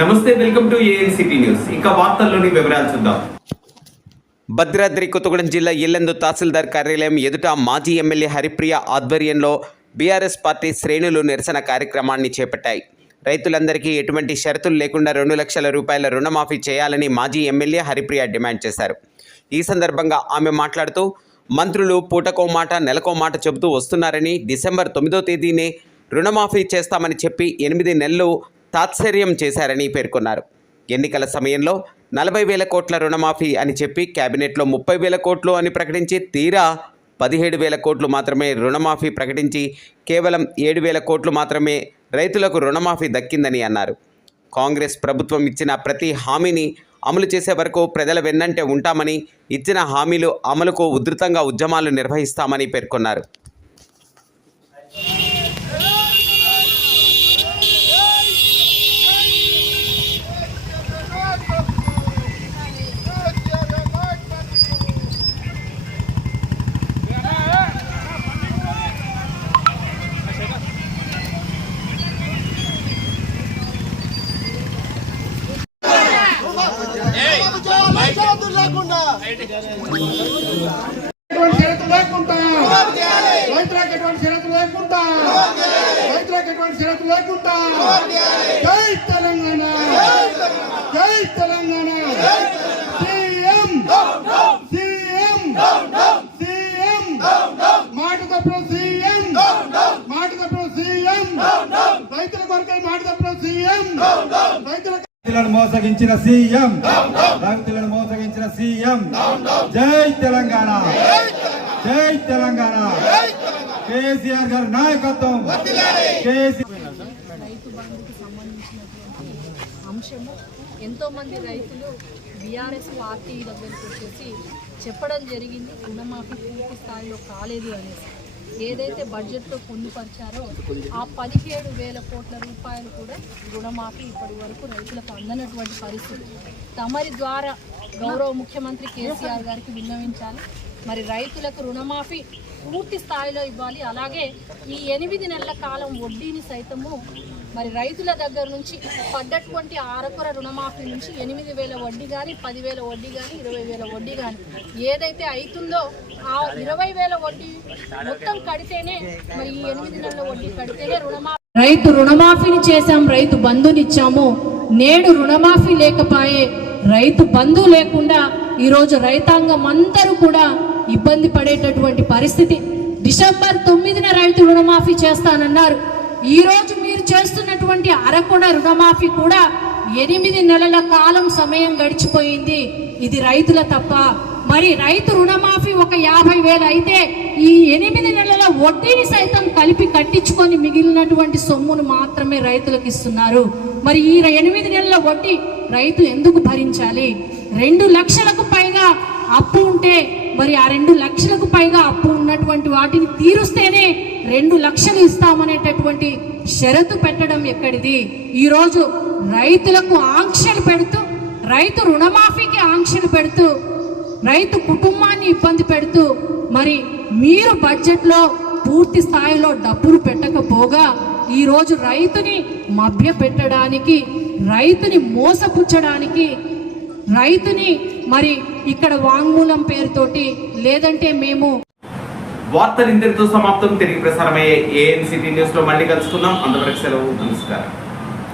నమస్తే, welcome to ANCT news. ఇంకా వార్తల్లోని వివరాలు చూద్దాం. భద్రాద్రి కొత్తగూడెం జిల్లా ఇల్లందు తహసీల్దార్ కార్యాలయం ఎదుట మాజీ ఎమ్మెల్యే హరిప్రియ ఆధ్వర్యంలో బీఆర్ఎస్ పార్టీ శ్రేణులు నిరసన కార్యక్రమాన్ని చేపట్టాయి. రైతులందరికీ ఎటువంటి షరతులు లేకుండా 2 లక్షల రూపాయల రుణమాఫీ చేయాలని మాజీ ఎమ్మెల్యే హరిప్రియ డిమాండ్ చేశారు. ఈ సందర్భంగా ఆమె మాట్లాడుతూ, మంత్రులు పూటకో మాట నెలకో మాట చెబుతూ వస్తున్నారని, డిసెంబర్ 9వ తేదీనే రుణమాఫీ చేస్తామని చెప్పి 8 నెలలు తాత్సర్యం చేశారని పేర్కొన్నారు. ఎన్నికల సమయంలో 40,000 కోట్ల రుణమాఫీ అని చెప్పి కేబినెట్లో 30,000 కోట్లు అని ప్రకటించి తీరా 17,000 కోట్లు మాత్రమే రుణమాఫీ ప్రకటించి కేవలం 7,000 కోట్లు మాత్రమే రైతులకు రుణమాఫీ దక్కిందని అన్నారు. కాంగ్రెస్ ప్రభుత్వం ఇచ్చిన ప్రతి హామీని అమలు చేసే వరకు ప్రజల వెన్నంటే ఉంటామని, ఇచ్చిన హామీలు అమలుకు ఉధృతంగా ఉద్యమాలు నిర్వహిస్తామని పేర్కొన్నారు. జై తెలంగాణ, జై తెలంగాణ. సీఎం సీఎం సీఎం మాట తప్పుడు సీఎం, మాట తప్పుడు సీఎం, రైతుల కొరకై మాట తప్పుడు సీఎం, రైతులను మోసగించిన సీఎం, రైతులను మోసగించిన సీఎం. జై తెలంగాణ, జై తెలంగాణ. కేసీఆర్ గారి నాయకత్వం. రైతు బంధుకు సంబంధించినటువంటి అంశము ఎంతోమంది రైతులు బీఆర్ఎస్ పార్టీ దగ్గరికి వచ్చేసి చెప్పడం జరిగింది, రుణమాఫీ పూర్తి స్థాయిలో కాలేదు అనేసి. ఏదైతే బడ్జెట్లో పొందుపరిచారో ఆ 17,000 కోట్ల రూపాయలు కూడా రుణమాఫీ ఇప్పటి వరకు రైతులకు అందనటువంటి పరిస్థితి. తమరి ద్వారా గౌరవ ముఖ్యమంత్రి కేసీఆర్ గారికి విన్నవించాలి. మరి రైతులకు రుణమాఫీ పూర్తి స్థాయిలో ఇవ్వాలి. అలాగే ఈ 8 నెలల కాలం వడ్డీని సైతము మరి రైతుల దగ్గర నుంచి పడ్డటువంటి ఆరకొర రుణమాఫీ నుంచి 8,000 వడ్డీ కానీ, 10,000 వడ్డీ కానీ, 20,000 వడ్డీ కానీ ఏదైతే అవుతుందో ఆ 20,000 వడ్డీ మొత్తం కడితేనే మరి ఈ 8 నెలల వడ్డీ కడితేనే రుణమాఫీ. రైతు రుణమాఫీని చేశాం, రైతు బంధునిచ్చాము. నేడు రుణమాఫీ లేకపోయే, రైతు బంధు లేకుండా ఈరోజు రైతాంగం అందరూ కూడా ఇబ్బంది పడేటటువంటి పరిస్థితి. డిసెంబర్ 9న రైతు రుణమాఫీ చేస్తానన్నారు. ఈరోజు మీరు చేస్తున్నటువంటి అరకొర రుణమాఫీ కూడా 8 నెలల కాలం సమయం గడిచిపోయింది. ఇది రైతుల తప్ప. మరి రైతు రుణమాఫీ ఒక 50,000 అయితే ఈ 8 నెలల వడ్డీని సైతం కలిపి కట్టించుకొని మిగిలినటువంటి సొమ్మును మాత్రమే రైతులకు ఇస్తున్నారు. మరి ఈ 8 నెలల వడ్డీ రైతు ఎందుకు భరించాలి? 2 లక్షలకు పైగా అప్పు ఉంటే మరి ఆ 2 లక్షలకు పైగా అప్పు ఉన్నటువంటి వాటిని తీరుస్తేనే 2 లక్షలు ఇస్తామనేటటువంటి షరతు పెట్టడం ఎక్కడిది? ఈరోజు రైతులకు ఆంక్షలు పెడుతూ, రైతు రుణమాఫీకి ఆంక్షలు పెడుతూ, రైతు కుటుంబాన్ని ఇబ్బంది పెడుతూ మరి మీరు బడ్జెట్లో పూర్తి స్థాయిలో డబ్బులు పెట్టకపోగా ఈరోజు రైతుని మభ్య పెట్టడానికి, రైతుని మోసపుచ్చడానికి, రైతుని మరి ఇక్కడ వాంగ్మూలం పేరుతోటి లేదంటే మేము వార్తలు ఇంతటితో సమాప్తం. తిరిగి ప్రసారమయ్యే ఏఎన్సిటీ న్యూస్ లో మళ్ళీ కలుసుకుందాం. అంతవరకు సెలవు. నమస్కారం.